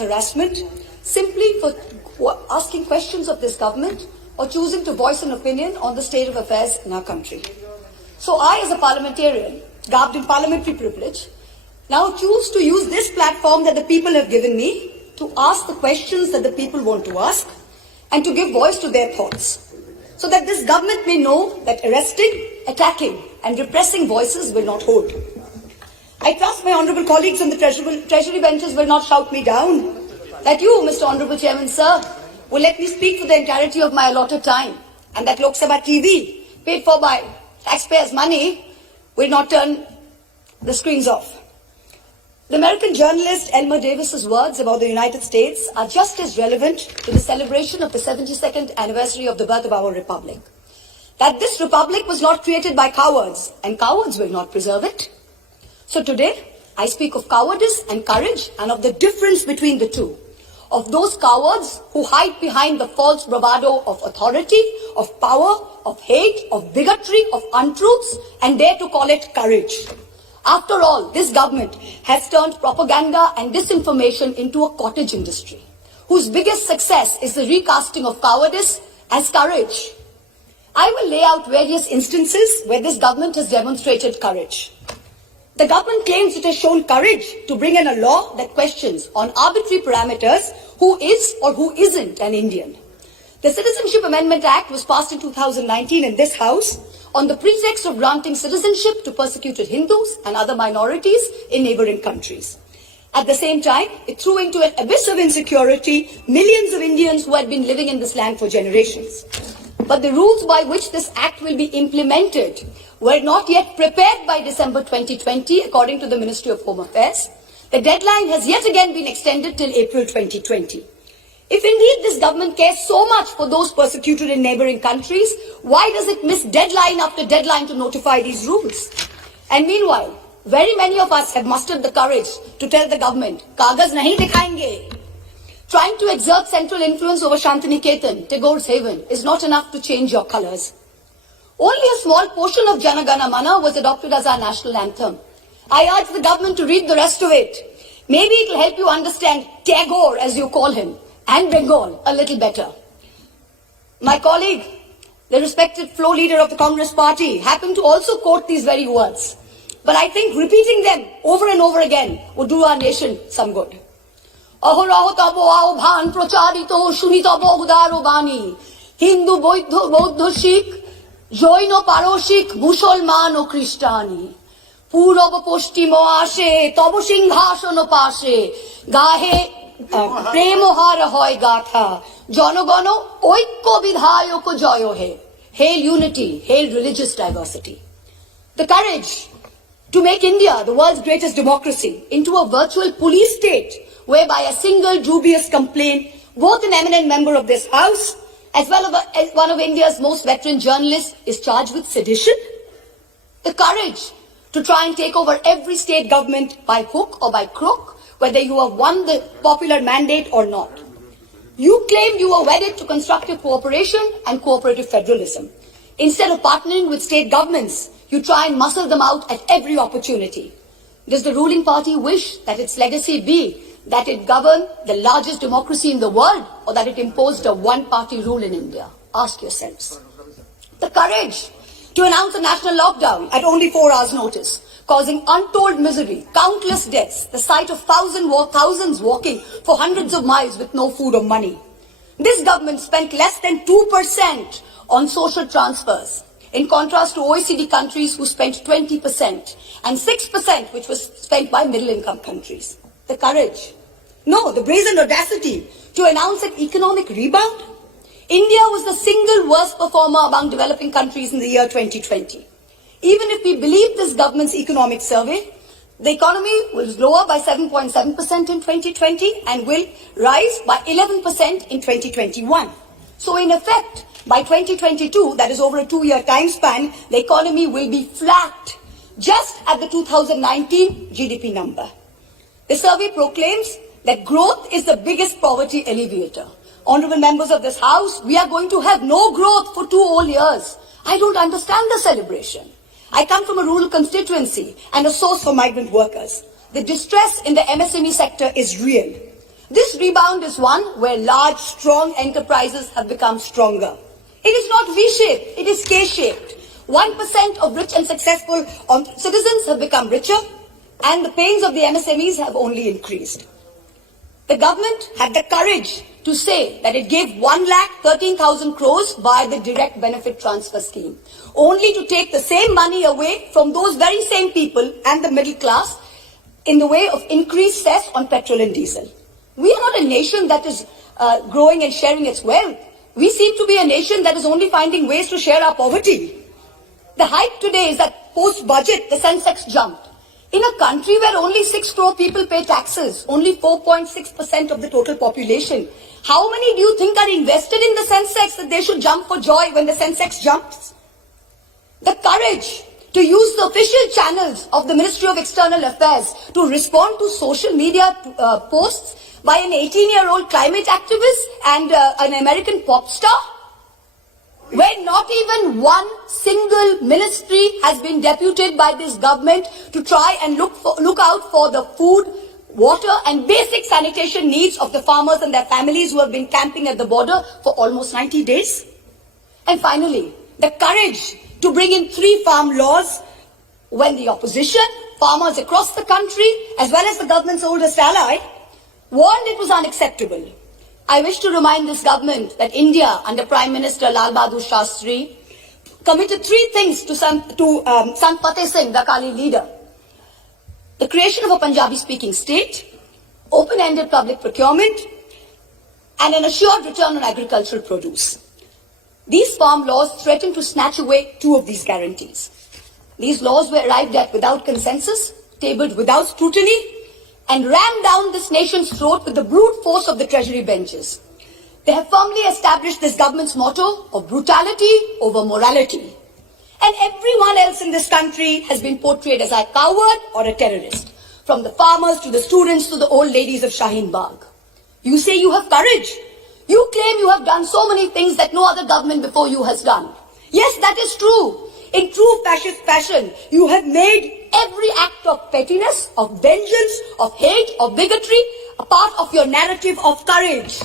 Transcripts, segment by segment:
harassment simply for asking questions of this government or choosing to voice an opinion on the state of affairs in our country. So I, as a parliamentarian, garbed in parliamentary privilege, now choose to use this platform that the people have given me to ask the questions that the people want to ask and to give voice to their thoughts, so that this government may know that arresting, attacking and repressing voices will not hold. I trust my honourable colleagues on the treasury benches will not shout me down, that you, Mr. Honourable Chairman, sir, will let me speak for the entirety of my allotted time, and that Lok Sabha TV, paid for by taxpayers' money, will not turn the screens off. The American journalist Elmer Davis's words about the United States are just as relevant to the celebration of the 72nd anniversary of the birth of our republic. That this republic was not created by cowards, and cowards will not preserve it. So today, I speak of cowardice and courage, and of the difference between the two. Of those cowards who hide behind the false bravado of authority, of power, of hate, of bigotry, of untruths, and dare to call it courage. After all, this government has turned propaganda and disinformation into a cottage industry, whose biggest success is the recasting of cowardice as courage. I will lay out various instances where this government has demonstrated courage. The government claims it has shown courage to bring in a law that questions on arbitrary parameters who is or who isn't an Indian. The Citizenship Amendment Act was passed in 2019 in this House on the pretext of granting citizenship to persecuted Hindus and other minorities in neighboring countries. At the same time, it threw into an abyss of insecurity millions of Indians who had been living in this land for generations. But the rules by which this act will be implemented were not yet prepared by December 2020, according to the Ministry of Home Affairs. The deadline has yet again been extended till April 2020. If indeed this government cares so much for those persecuted in neighboring countries, why does it miss deadline after deadline to notify these rules? And meanwhile, very many of us have mustered the courage to tell the government, "Kagaz nahi dikhayenge." Trying to exert central influence over Shantiniketan, Tagore's haven, is not enough to change your colours. Only a small portion of Jana Gana Mana was adopted as our national anthem. I urge the government to read the rest of it. Maybe it will help you understand Tagore, as you call him, and Bengal a little better. My colleague, the respected floor leader of the Congress party, happened to also quote these very words. But I think repeating them over and over again would do our nation some good. Ahoraho tabo aobhan procharito shunitabo udaro bani. Hindu, Bauddha, Sikh, Jain পারসিক মুসলমান ও খ্রিস্টানি পূরব পশ্চিম আসে তব সিংহাসন পাশে গাহে প্রেম হার হয় গাথা জনগণ ঐক্য বিধায়ক জয় হে. Hail unity, hail religious diversity. The courage to make India, the world's greatest democracy, into a virtual police state whereby a single dubious complaint, both an eminent member of this House as well as one of India's most veteran journalists, is charged with sedition. The courage to try and take over every state government by hook or by crook, whether you have won the popular mandate or not. You claim you are wedded to constructive cooperation and cooperative federalism. Instead of partnering with state governments, you try and muscle them out at every opportunity. Does the ruling party wish that its legacy be that it governed the largest democracy in the world, or that it imposed a one-party rule in India? Ask yourselves. The courage to announce a national lockdown at only 4 hours' notice, causing untold misery, countless deaths, the sight of thousands walking for hundreds of miles with no food or money. This government spent less than 2% on social transfers, in contrast to OECD countries who spent 20%, and 6% which was spent by middle-income countries. The courage, no, the brazen audacity to announce an economic rebound. India was the single worst performer among developing countries in the year 2020. Even if we believe this government's economic survey, the economy was lower by 7.7% in 2020 and will rise by 11% in 2021. So in effect, by 2022, that is over a 2-year time span, the economy will be flat, just at the 2019 GDP number. The survey proclaims that growth is the biggest poverty alleviator. Honourable members of this House, we are going to have no growth for 2 whole years. I don't understand the celebration. I come from a rural constituency and a source for migrant workers. The distress in the MSME sector is real. This rebound is one where large, strong enterprises have become stronger. It is not V-shaped, it is K-shaped. 1% of rich and successful citizens have become richer, and the pains of the MSMEs have only increased. The government had the courage to say that it gave 1,13,000 crores via the direct benefit transfer scheme, only to take the same money away from those very same people and the middle class in the way of increased cess on petrol and diesel. We are not a nation that is growing and sharing its wealth. We seem to be a nation that is only finding ways to share our poverty. The hype today is that post-budget, the Sensex jumped. In a country where only 6 crore people pay taxes, only 4.6% of the total population, how many do you think are invested in the Sensex that they should jump for joy when the Sensex jumps? The courage to use the official channels of the Ministry of External Affairs to respond to social media posts by an 18-year-old climate activist and an American pop star, where not even one single ministry has been deputed by this government to try and look out for the food, water and basic sanitation needs of the farmers and their families who have been camping at the border for almost 90 days. And finally, the courage to bring in 3 farm laws when the opposition, farmers across the country, as well as the government's oldest ally, warned it was unacceptable. I wish to remind this government that India, under Prime Minister Lal Bahadur Shastri, committed 3 things to Sant Fateh Singh, the Akali leader. The creation of a Punjabi-speaking state, open-ended public procurement, and an assured return on agricultural produce. These farm laws threaten to snatch away 2 of these guarantees. These laws were arrived at without consensus, tabled without scrutiny, and rammed down this nation's throat with the brute force of the treasury benches. They have firmly established this government's motto of brutality over morality. And everyone else in this country has been portrayed as a coward or a terrorist, from the farmers to the students to the old ladies of Shaheen Bagh. You say you have courage. You claim you have done so many things that no other government before you has done. Yes, that is true. In true fascist fashion, you have made every act of pettiness, of vengeance, of hate, of bigotry a part of your narrative of courage.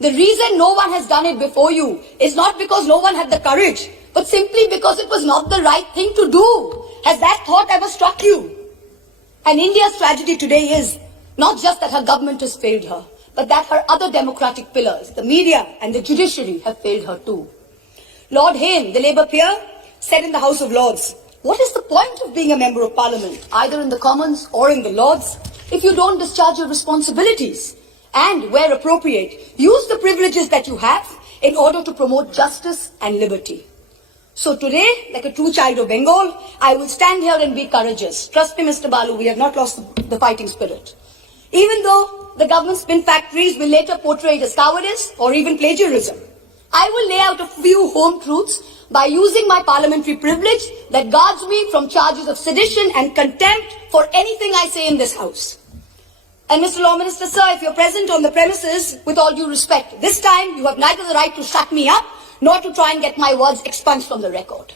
The reason no one has done it before you is not because no one had the courage, but simply because it was not the right thing to do. Has that thought ever struck you? And India's tragedy today is not just that her government has failed her, but that her other democratic pillars, the media and the judiciary, have failed her too. Lord Hayne, the Labour peer, said in the House of Lords, what is the point of being a member of Parliament, either in the Commons or in the Lords, if you don't discharge your responsibilities? And, where appropriate, use the privileges that you have in order to promote justice and liberty. So today, like a true child of Bengal, I will stand here and be courageous. Trust me, Mr. Balu, we have not lost the fighting spirit. Even though the government spin factories will later portray it as cowardice or even plagiarism, I will lay out a few home truths by using my parliamentary privilege that guards me from charges of sedition and contempt for anything I say in this House. And Mr. Law Minister, sir, if you're present on the premises, with all due respect, this time you have neither the right to shut me up nor to try and get my words expunged from the record.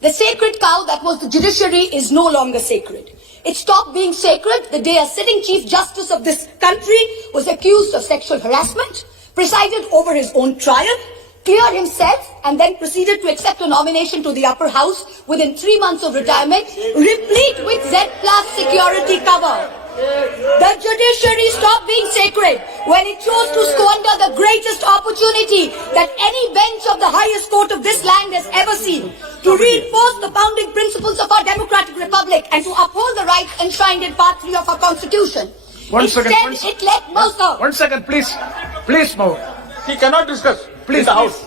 The sacred cow that was the judiciary is no longer sacred. It stopped being sacred the day a sitting Chief Justice of this country was accused of sexual harassment, presided over his own trial, cleared himself, and then proceeded to accept a nomination to the upper house within 3 months of retirement, replete with Z+ security cover. The judiciary stopped being sacred when it chose to squander the greatest opportunity that any bench of the highest court of this land has ever seen, to reinforce the founding principles of our democratic republic and to uphold the rights enshrined in Part 3 of our constitution. One second, it let Mahua. 1 second, please. Please, Mahua. He cannot discuss. Please, in the House.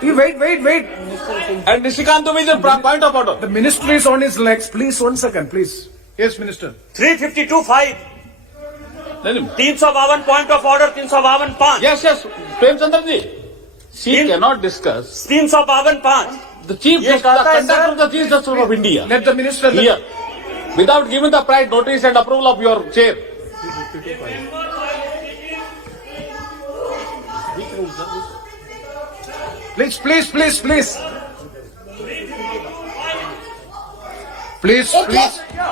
Please, wait. And Nishikant is a point of order. The minister is on his legs. Please, 1 second, please. Yes, Minister. 352(5). 352 point of order, 352(5). Yes. Premchandra ji. She cannot discuss. 352(5). The Chief Justice, the conduct of the Chief Justice of India. Let the minister Here. Without giving the prior notice and approval of your chair. Please.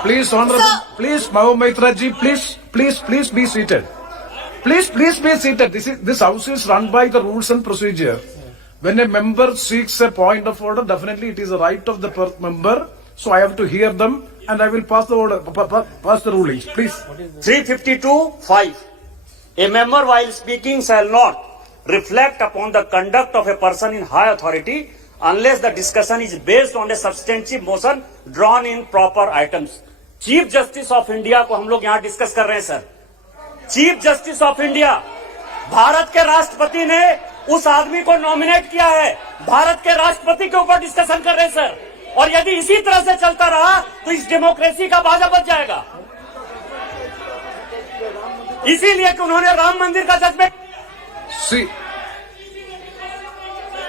Please, honorable. Sir. Please, Mahua Moitra ji, please be seated. Please be seated. This house is run by the rules and procedure. When a member seeks a point of order, definitely it is a right of the member. So I have to hear them, and I will pass the order, pass the rulings. Please. 352(5). A member while speaking shall not reflect upon the conduct of a person in high authority unless the discussion is based on a substantive motion drawn in proper items. Chief justice of India को हम लोग यहाँ discuss कर रहे हैं sir. Chief justice of India, Bharat के राष्ट्रपति ने उस आदमी को नॉमिनेट किया है. भारत के राष्ट्रपति के ऊपर डिस्कशन कर रहे हैं सर. और यदि इसी तरह से चलता रहा तो इस डेमोक्रेसी का बाजा बच जाएगा. इसीलिए कि उन्होंने राम मंदिर का judgement. See.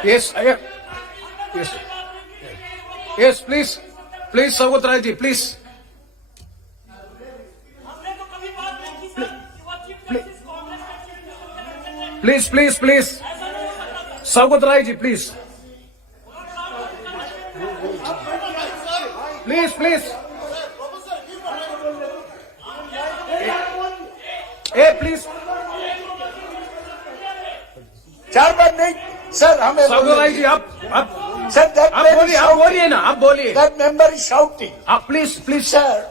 Yes, please, Saugata ji, please. Please. Saugata ji, please. Please. Hey, please. चार बार नहीं सर. हमें Saugata ji, आप सर बोलिए ना, आप बोलिए. That member is shouting. Please. Sir,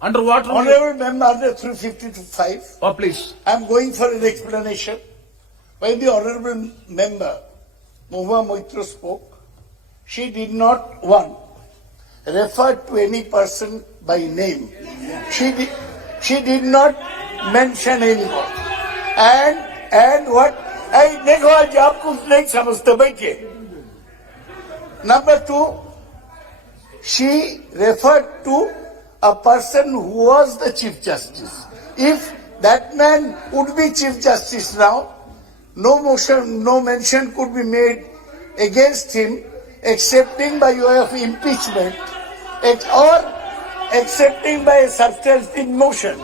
Under what rule? honorable member under 352(5). Oh, please. I am going for an explanation. When the honorable member Mahua Moitra spoke, she did not refer to any person by name. She did not mention anyone. And what? देखो आज आप कुछ नहीं समझते, बैठिए. Number 2, she referred to a person who was the Chief Justice. If that man would be Chief Justice now, no mention could be made against him excepting by way of impeachment or accepting by a substantive motion.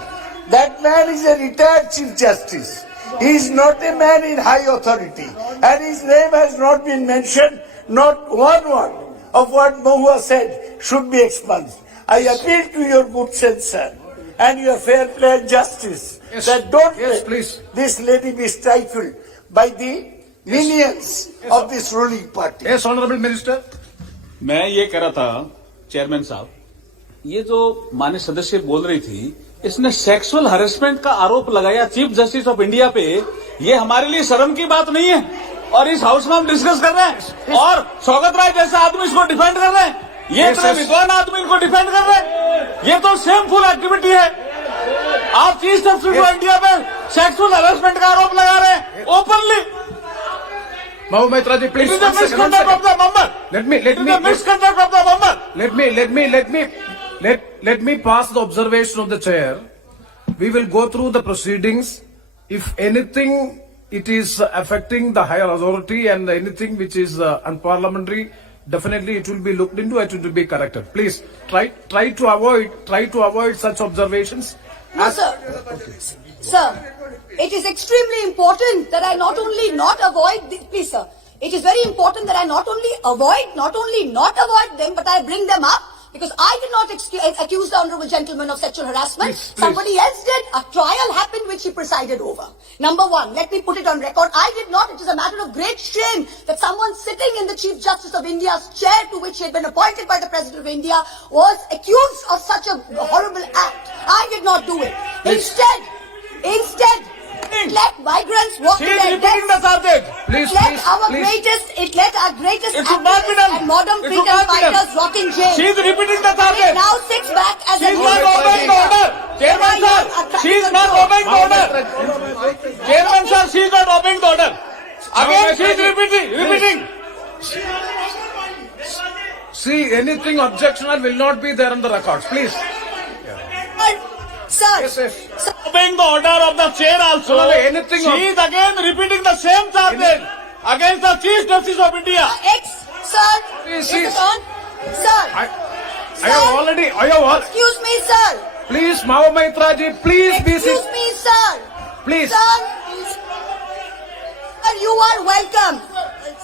That man is a retired Chief Justice. He is not a man in high authority, and his name has not been mentioned. Not one word of what Mahua said should be expunged. I appeal to your good sense, sir, and your fair play and justice, that don't let this lady be stifled by the minions of this ruling party. Yes, Honorable Minister. मैं ये कह रहा था chairman साहब, ये जो माननीय सदस्य बोल रही थी, इसने सेक्सुअल हरेसमेंट का आरोप लगाया चीफ जस्टिस ऑफ इंडिया पे. ये हमारे लिए शर्म की बात नहीं है, और इस हाउस में हम डिस्कस कर रहे हैं, और सौगत राय जैसा आदमी इसको डिफेंड कर रहे हैं. ये इतने विद्वान आदमी इनको डिफेंड कर रहे हैं. ये तो शेमफुल एक्टिविटी है. आप चीफ जस्टिस ऑफ इंडिया पे सेक्सुअल हरेसमेंट का आरोप लगा रहे हैं openly. Mahua Moitra ji, please. It is a misconduct of the member. Let me pass the observation of the chair. We will go through the proceedings. If anything, it is affecting the higher authority and anything which is unparliamentary, definitely it will be looked into. It will be corrected. Please try to avoid such observations. No, sir. Sir, it is extremely important that I not only not avoid, please sir, it is very important that I not only not avoid them, but I bring them up, because I did not accuse the honourable gentleman of sexual harassment. Please. Somebody else did. A trial happened which he presided over. Number one, let me put it on record. I did not. It is a matter of great shame that someone sitting in the Chief Justice of India's chair, to which he had been appointed by the President of India, was accused of such a horrible act. I did not do it. Instead, let migrants walk in their deaths. Let our greatest It should not be done. and modern It should freedom not be done. fighters rot in jail. She is repeating the It target. now sits back as She a is not obeying the order. Chairman sir, she is not obeying the order. Chairman sir, she is not obeying the order. Again she is repeating. See, anything objectionable will not be there on the records. Please. Sir, Yes. sir, Obeying the order of the chair also. No, anything She is again repeating the same charges against the Chief Justice of India. sir, Please, is it on? Sir, I have excuse me, sir. Please, Mahua Moitra ji, please be Excuse seated. me, sir. Please. Sir, you are welcome.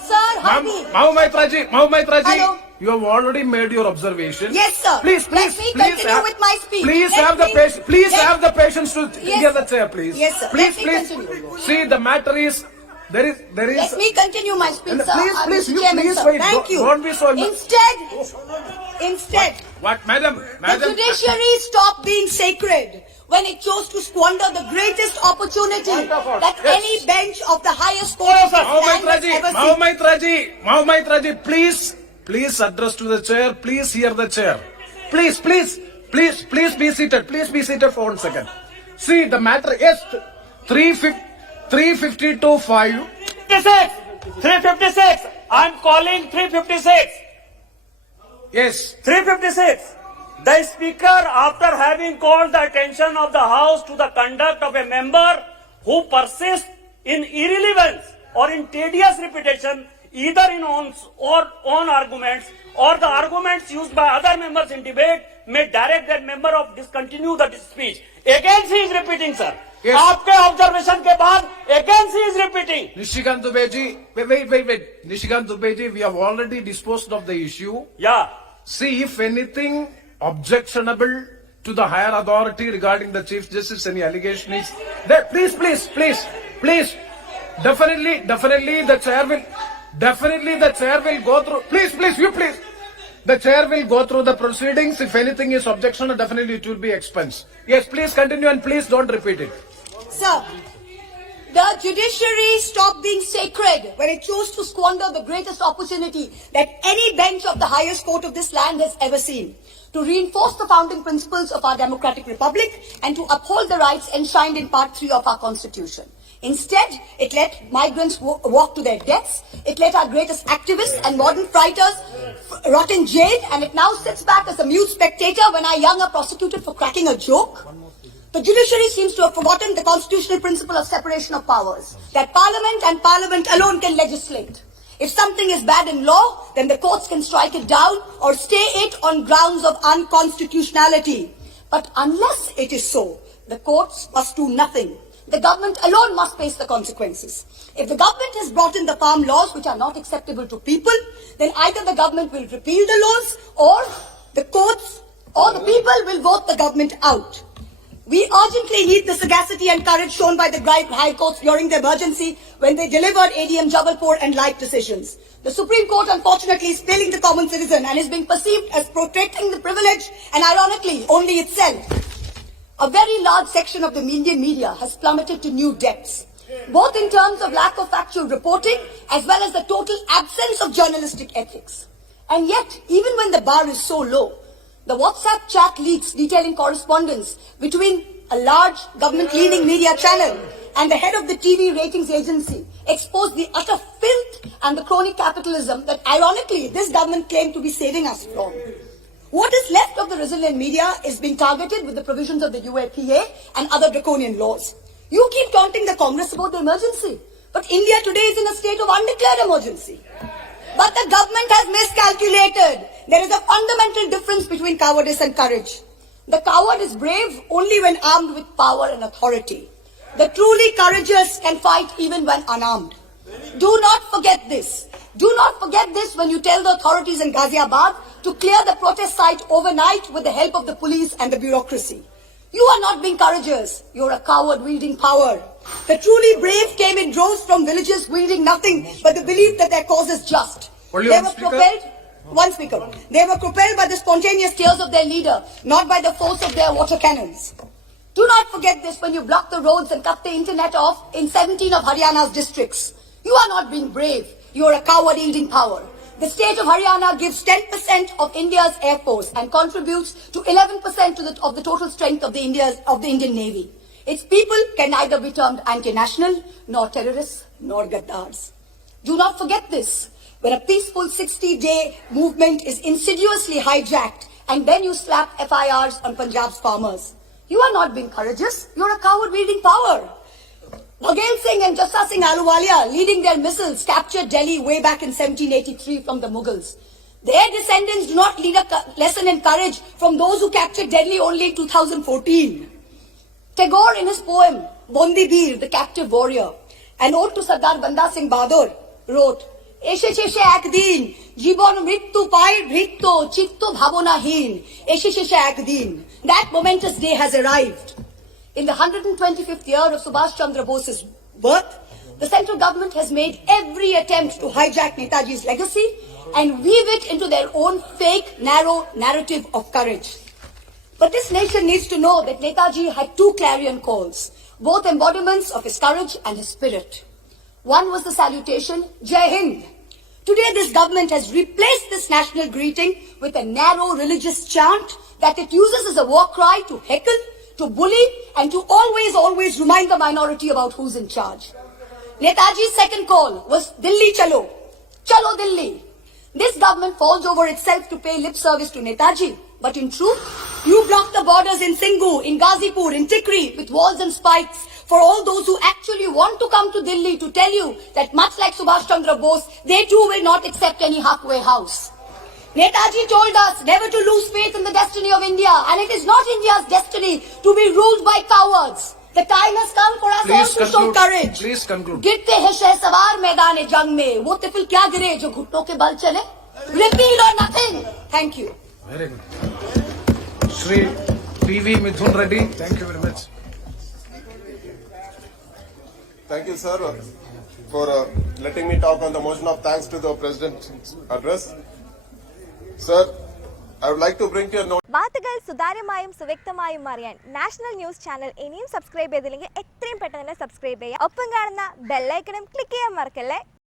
Sir, hurry. Mahua Moitra ji, Hello. You have already made your observation. Yes, sir. Please, Let me continue with my speech. Please Let have the me- patience. Please let- have the patience to Yes, hear the sir. chair, please. Yes, sir. Please, Let me please. continue. See, the matter is there is. Let me continue my speech, And sir. please, Mr. you Chairman, please sir. wait. Thank you. Don't be so. Instead, What, madam? the Madam. judiciary stopped being sacred when it chose to squander the greatest opportunity Wonderful. that Yes. any bench of the highest court of this land has ever seen. Mahua Moitra, please address to the chair. Please hear the chair. Please be seated. Please be seated for 1 second. See, the matter is 352.5. 356. I'm calling 356. Yes. 356. The Speaker, after having called the attention of the House to the conduct of a member who persists in irrelevance or in tedious repetition, either in own arguments or the arguments used by other members in debate, may direct that member of discontinue the speech. Again he is repeating, sir. Yes. आपके observation के बाद again he is repeating. Nishikant Dubeji, wait. Nishikant Dubeji, we have already disposed of the issue. Yeah. See, if anything objectionable to the higher authority regarding the Chief Justice, any allegation is there, please. Definitely the chair will go through. Please. The chair will go through the proceedings. If anything is objection, definitely it will be expense. Yes, please continue and please don't repeat it. Sir, the judiciary stopped being sacred when it chose to squander the greatest opportunity that any bench of the highest court of this land has ever seen, to reinforce the founding principles of our democratic republic and to uphold the rights enshrined in Part 3 of our Constitution. Instead, it let migrants walk to their deaths, it let our greatest activists and modern fighters rot in jail, and it now sits back as a mute spectator when our young are prosecuted for cracking a joke. The judiciary seems to have forgotten the constitutional principle of separation of powers, that Parliament and Parliament alone can legislate. If something is bad in law, then the courts can strike it down or stay it on grounds of unconstitutionality. But unless it is so, the courts must do nothing. The government alone must face the consequences. If the government has brought in the farm laws which are not acceptable to people, then either the government will repeal the laws or the courts or the people will vote the government out. We urgently need the sagacity and courage shown by the high courts during the emergency when they delivered ADM Jabalpur and like decisions. The Supreme Court, unfortunately, is failing the common citizen and is being perceived as protecting the privilege and, ironically, only itself. A very large section of the Indian media has plummeted to new depths, both in terms of lack of factual reporting as well as the total absence of journalistic ethics. And yet, even when the bar is so low, the WhatsApp chat leaks detailing correspondence between a large government-leading media channel and the head of the TV ratings agency expose the utter filth and the crony capitalism that, ironically, this government claimed to be saving us from. What is left of the resilient media is being targeted with the provisions of the UAPA and other draconian laws. You keep taunting the Congress about the emergency, but India today is in a state of undeclared emergency. But the government has miscalculated. There is a fundamental difference between cowardice and courage. The coward is brave only when armed with power and authority. The truly courageous can fight even when unarmed. Do not forget this. Do not forget this when you tell the authorities in Ghaziabad to clear the protest site overnight with the help of the police and the bureaucracy. You are not being courageous. You're a coward wielding power. The truly brave came in droves from villages wielding nothing but the belief that their cause is just. Only They one were speaker? propelled. One speaker. They were propelled by the spontaneous tears of their leader, not by the force of their water cannons. Do not forget this when you block the roads and cut the internet off in 17 of Haryana's districts. You are not being brave. You are a coward wielding power. The state of Haryana gives 10% of India's air force and contributes to 11% of the total strength of the Indian Navy. Its people can neither be termed anti-national, nor terrorists, nor gaddars. Do not forget this. When a peaceful 60-day movement is insidiously hijacked and then you slap FIRs on Punjab's farmers. You are not being courageous. You are a coward wielding power. Bhagal Singh and Jassa Singh Ahluwalia, leading their missiles, captured Delhi way back in 1783 from the Mughals. Their descendants do not lead a lesson in courage from those who captured Delhi only in 2014. Tagore, in his poem, Bondi Bir, the Captive Warrior, an ode to Sardar Banda Singh Bahadur, wrote, এসেছে সে একদিন জীবন মৃত্যু পায় ভৃত্য চিত্ত ভাবনাহীন এসেছে সে একদিন that momentous day has arrived in the 125th year of Subhash Chandra Bose's birth. The central government has made every attempt to hijack Netaji's legacy and weave it into their own fake narrow narrative of courage. But this nation needs to know that Netaji had two clarion calls, both embodiments of his courage and his spirit. One was the salutation, Jai Hind. Today this government has replaced this national greeting with a narrow religious chant that it uses as a war cry to heckle, to bully and to always remind the minority about who's in charge. Netaji's second call was Delhi Chalo, Chalo Delhi. This government falls over itself to pay lip service to Netaji. But in truth, you block the borders in Singhu, in Ghazipur, in Tikri with walls and spikes for all those who actually want to come to Delhi to tell you that much like Subhash Chandra Bose, they too will not accept any halfway house. Netaji told us never to lose faith in the destiny of India, and it is not India's destiny to be ruled by cowards. The time has come for us all to show courage. Please conclude. गिरते हैं शहसवार मैदान जंग में वो तिफिल क्या गिरे जो घुटनों के बल चले Repeat or nothing. Thank you. Very good. Shri PV Mithun Reddy, thank you very much. Thank you, sir, for letting me talk on the motion of thanks to the President's address. Sir, I would like to bring to your notice. വാർത്തകൾ സുതാര്യമായും സുവ്യക്തമായും അറിയാൻ national news channel ഇനിയും subscribe ചെയ്തില്ലെങ്കിൽ എത്രയും പെട്ടെന്ന് തന്നെ subscribe ചെയ്യുക. ഒപ്പം കാണുന്ന ബെല്ലൈക്കണും ക്ലിക്ക് ചെയ്യാൻ മറക്കല്ലേ.